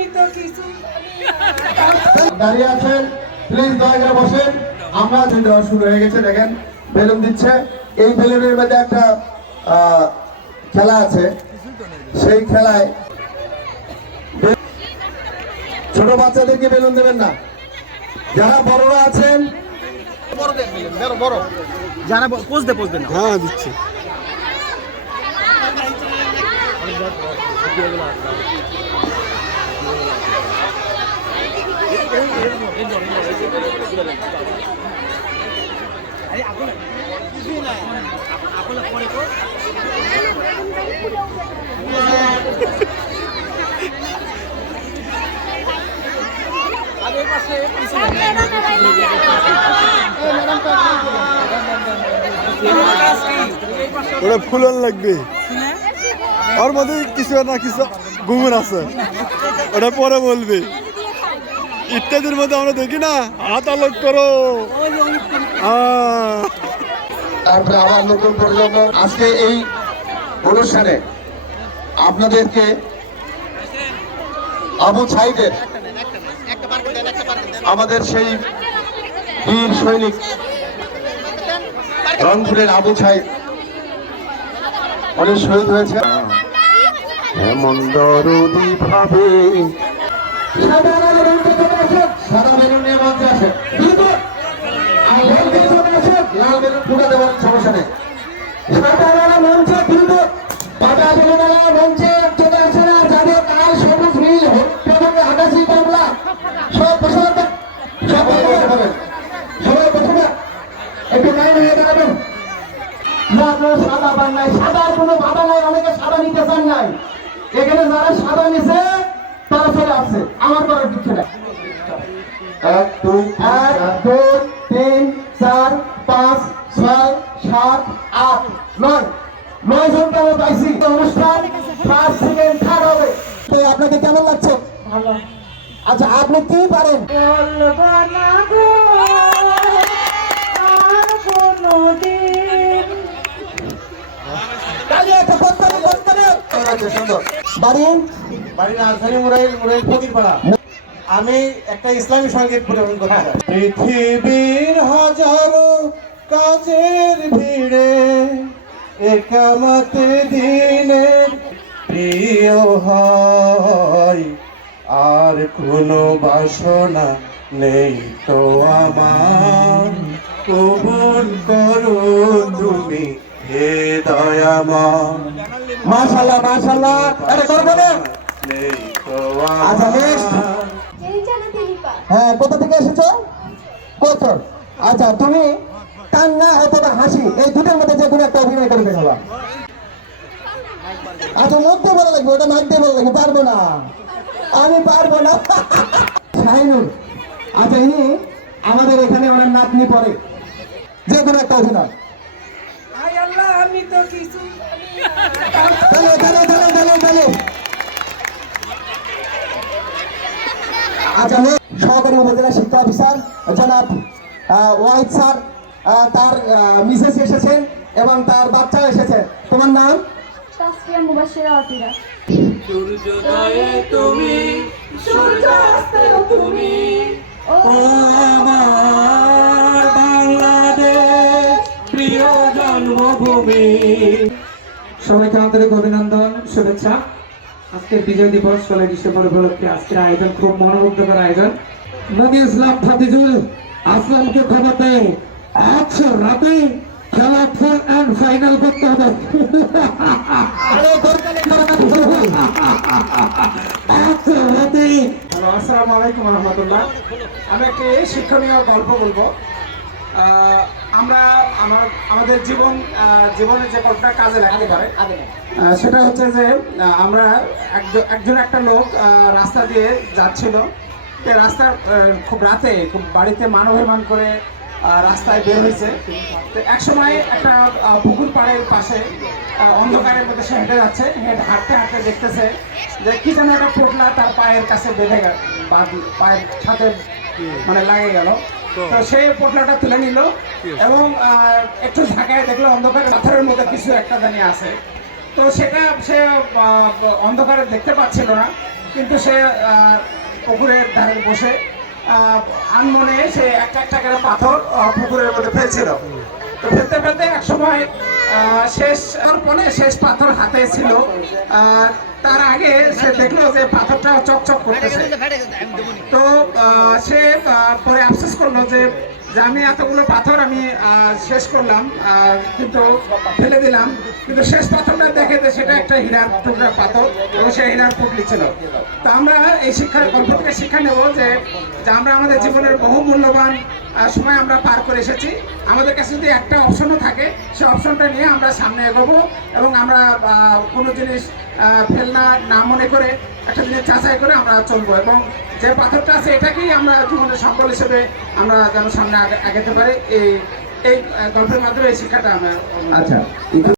আমি তো কিছু দাঁড়িয়ে আছেন প্লিজ দয়া করে বসেন। আমরা দেওয়া শুরু হয়ে গেছে দেখেন বেলুন দিচ্ছে। এই বেলুনের মধ্যে একটা আহ, খেলা আছে। সেই খেলায় ছোট বাচ্চাদেরকে বেলুন দেবেন না। যারা বড়রা আছেন যারা পোজ দে পোজ দে হ্যাঁ দিচ্ছি। ওটা ফুলন লাগবে। ওর মধ্যে কিছু না কিছু গুমর আছে। ওটা পরে বলবে। ইত্যাদির মধ্যে আমরা দেখি না। হাত আলোক করো। আহ তারপরে আবার নতুন প্রজন্ম। আজকে এই অনুষ্ঠানে আপনাদেরকে আবু ছাইদের আমাদের সেই বীর সৈনিক রংপুরের আবু ছাইদ অনেক শহীদ হয়েছে। এমন দরদি ভাবে চলে সাদা বেলুন নিয়ে মঞ্চে আসে দ্রুত আর লাল বেলুন চলে লাল বেলুন ফুটা দেওয়ার সমস্যা নেই। সাদাওয়ালা মঞ্চে দ্রুত পাতা বেলুনওয়ালা মঞ্চে চলে আসে না যাদের কাল সবুজ নীল এবং আকাশি বাংলা, সব বসে সব সবাই বসে একটু লাইন দাঁড়াবেন। না আপনারা সাদা পান নাই। সাদার কোনো বাধা নাই, অনেকে সাদা নিতে চান নাই। এখানে যারা সাদা নিছে, তারা চলে আসছে। আমার করার কিছু এক দুই এক দুই তিন চার পাঁচ ছয় সাত আট নয়। নয় জনকে আমরা পাইছি। অনুষ্ঠান ফার্স্ট সেকেন্ড থার্ড হবে। তো আপনাকে কেমন লাগছে? ভালো। আচ্ছা আপনি কি পারেন? বাড়ি? বাড়ি রাজধানী মুরাইল মুরাইল ফকিরপাড়া। আমি একটা ইসলামী সংগীত পরিবেশন করতে চাই। পৃথিবীর হাজারো কাজের ভিড়ে একামতে দিনে প্রিয় হয়। আর কোনো বাসনা নেই তো আমার। কবুল করো তুমি হে দয়ামা মাশাআল্লাহ মাশাআল্লাহ আরে করব না নেই তো আচ্ছা, হ্যাঁ কোথা থেকে এসেছ? কোথর আচ্ছা তুমি কান্না অথবা হাসি এই দুটোর মধ্যে যে কোনো একটা অভিনয় করে দেখাবা আচ্ছা মুখ দিয়ে বলা লাগবে ওটা মাইক দিয়ে বলা লাগবে পারব না। আমি পারব না। শাহিনুর আচ্ছা ইনি আমাদের এখানে ওনার নাতনি পড়ে যে কোনো একটা অভিনয়। আমি তো কিছু জানি না। তাহলে তাহলে তাহলে তাহলে তাহলে আমি সহকারী উপজেলা শিক্ষা অফিসার জনাব ওয়াহিদ স্যার তার মিসেস এসেছেন এবং তার বাচ্চাও এসেছে। তোমার নাম? তাসফিয়া মুবাশিরা আতিরা ও আমার বাংলাদেশ প্রিয় জন্মভূমি। সবাইকে আন্তরিক অভিনন্দন শুভেচ্ছা। আজকের বিজয় দিবস ষোলোই ডিসেম্বর উপলক্ষে আজকের আয়োজন খুব মনোমুগ্ধকর আয়োজন। নবী ইসলাম ফাতিজুল আসলামকে খবর দেয় আজকে রাতে খেলা ফুল অ্যান্ড ফাইনাল করতে হবে। আসসালামু আলাইকুম রহমতুল্লাহ। আমি একটি শিক্ষণীয় গল্প বলব। আমরা আমার আমাদের জীবন জীবনে যে গল্পটা কাজে লাগতে পারে সেটা হচ্ছে যে আমরা একজন একজন একটা লোক রাস্তা দিয়ে যাচ্ছিল। তো রাস্তা খুব রাতে খুব বাড়িতে মানবাভিমান করে রাস্তায় বের হয়েছে। তো এক সময় একটা পুকুর পাড়ের পাশে অন্ধকারের মধ্যে সে হেঁটে যাচ্ছে। হেঁটে হাঁটতে হাঁটতে দেখতেছে যে কি যেন একটা পোটলা তার পায়ের কাছে বেঁধে গেল পায়ের সাথে মানে লাগে গেল। তো সেই পোটলাটা তুলে নিল এবং একটু ঝাঁকায় দেখল অন্ধকারে পাথরের মধ্যে কিছু একটা জানি আছে। তো সেটা সে অন্ধকারে দেখতে পাচ্ছিল না কিন্তু সে পুকুরের ধারে বসে আনমনে সে একটা একটা করে পাথর পুকুরের মধ্যে ফেলছিল। তো ফেলতে ফেলতে এক সময় শেষ অর্পণে শেষ পাথর হাতে ছিল। তার আগে সে দেখল যে পাথরটা চকচক করতেছে। তো সে পরে আফসোস করল যে যে আমি এতগুলো পাথর আমি শেষ করলাম কিন্তু ফেলে দিলাম। কিন্তু শেষ পাথরটা দেখে যে সেটা একটা হীরার টুকরা পাথর এবং সে হীরার পুটলি ছিল। তো আমরা এই শিক্ষার গল্প থেকে শিক্ষা নেব যে আমরা আমাদের জীবনের বহু মূল্যবান সময় আমরা পার করে এসেছি। আমাদের কাছে যদি একটা অপশনও থাকে সেই অপশনটা নিয়ে আমরা সামনে এগোবো এবং আমরা কোনো জিনিস ফেলনা না মনে করে একটা জিনিস যাচাই করে আমরা চলবো এবং যে পাথরটা আছে, এটাকেই আমরা জীবনের সম্বল হিসেবে আমরা যেন সামনে আগে- আগাতে পারি। এই এই গল্পের মাধ্যমে শিক্ষাটা আমরা আচ্ছা